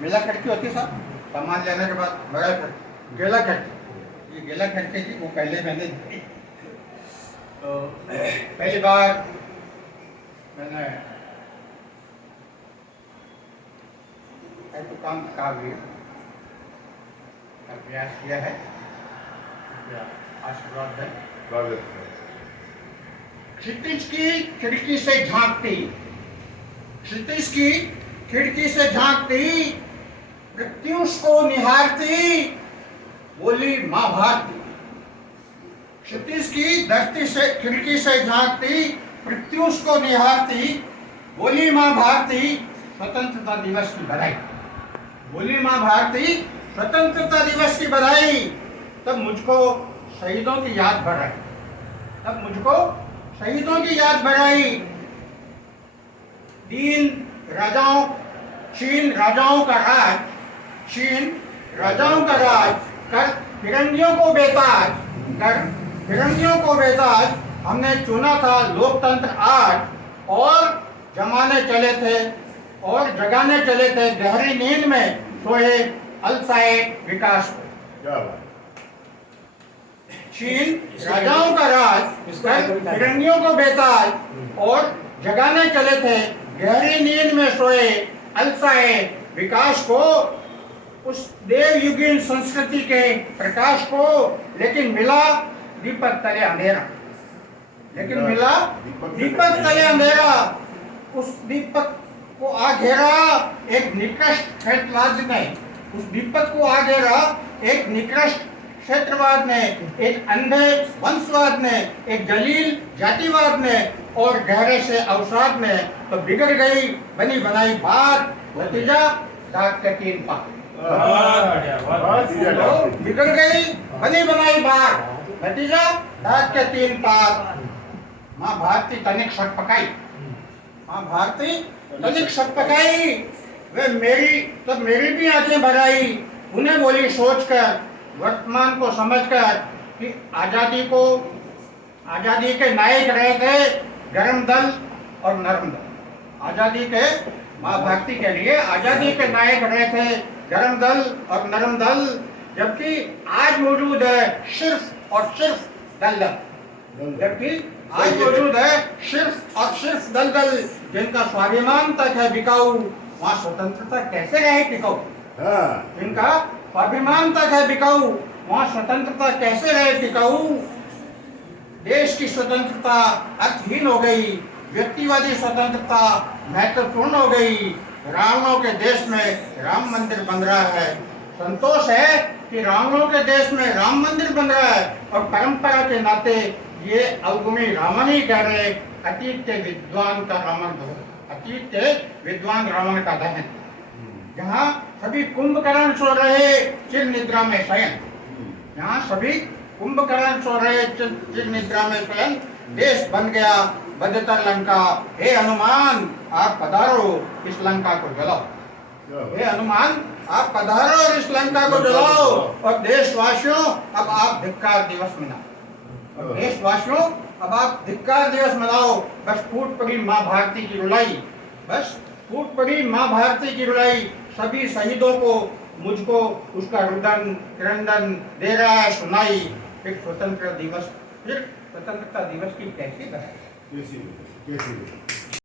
मेला खटकी होती साहब, सामान लेने के बाद बड़ा खटकी, गेला खटकी, ये गेला खटकी थी, वो पहले मैंने दी। तो पहली बार मैंने ऐसे काम काव्य का प्रयास किया है, आशीर्वाद है। क्षितिज की खिड़की से झांकती, क्षितिज की खिड़की से झांकती, प्रत्युष को निहारती, बोली मां भारती। क्षितिज की धरती से खिड़की से झांकती, प्रत्युष को निहारती, बोली मां भारती, स्वतंत्रता दिवस की बधाई। बोली मां भारती, स्वतंत्रता दिवस की बधाई। तब मुझको शहीदों की याद बढ़ आई, तब मुझको शहीदों की याद बढ़ आई। चीन राजाओं का राज, चीन राजाओं का राज कर फिरंगियों को बेताज, कर फिरंगियों को बेताज हमने चुना था लोकतंत्र आज, और जमाने चले थे और जगाने चले थे गहरी नींद में सोए अलसाए विकास को। चीन राजाओं का राज कर फिरंगियों को बेताज और जगाने चले थे गहरी नींद में सोए अलसाए विकास को, उस देवयुगीन संस्कृति के प्रकाश को। लेकिन मिला दीपक तले अंधेरा, लेकिन मिला दीपक तले अंधेरा। उस दीपक को आ घेरा एक निकृष्ट क्षेत्रवाद ने, उस दीपक को आ घेरा एक निकृष्ट क्षेत्रवाद ने, एक अंधे वंशवाद ने, एक जलील जातिवाद ने और गहरे से अवसाद ने। तो बिगड़ गई बनी बनाई बात, नतीजा दाग के 3 पात। बिगड़ गई बनी बनाई बात, नतीजा दाग के 3 पात। मां भारती तनिक छटपटाई, मां भारती तनिक छटपटाई। वे मेरी भी आंखें भर आई, उन्हें बोली सोचकर, वर्तमान को समझकर कि आजादी के नायक रहे थे गरम दल और नरम दल। आजादी के मां भारती के लिए आजादी के नायक रहे थे गरम दल और नरम दल, जबकि आज मौजूद है सिर्फ और सिर्फ दलदल। जबकि आज मौजूद है सिर्फ और सिर्फ दलदल, जिनका स्वाभिमान तक है बिकाऊ, वहाँ स्वतंत्रता कैसे रहे टिकाऊ। जिनका स्वाभिमान तक है बिकाऊ, वहाँ स्वतंत्रता कैसे रहे टिकाऊ। देश की स्वतंत्रता अर्थहीन हो गई, व्यक्तिवादी स्वतंत्रता महत्वपूर्ण हो गई। रावणों के देश में राम मंदिर बन रहा है। संतोष है कि रावणों के देश में राम मंदिर बन रहा है, और परंपरा के नाते ये अवगुणी रावण ही कह रहे, अतीत के विद्वान का रावण, अतीत के विद्वान रावण का दहन। जहाँ सभी कुंभकर्ण सो रहे चिर निद्रा में शयन, यहाँ सभी कुंभकर्ण सो रहे चिर निद्रा में शयन, देश बन गया बदतर लंका। हे हनुमान आप पधारो इस लंका को जलाओ। हे हनुमान आप पधारो और इस लंका को जलाओ। और देशवासियों अब आप धिक्कार दिवस मनाओ, और देशवासियों अब आप धिक्कार दिवस मनाओ। बस फूट पड़ी माँ भारती की रुलाई, बस फूट पड़ी माँ भारती की रुलाई। सभी शहीदों को मुझको उसका रुदन क्रंदन दे रहा है सुनाई। फिर स्वतंत्रता दिवस की कैसी बधाई।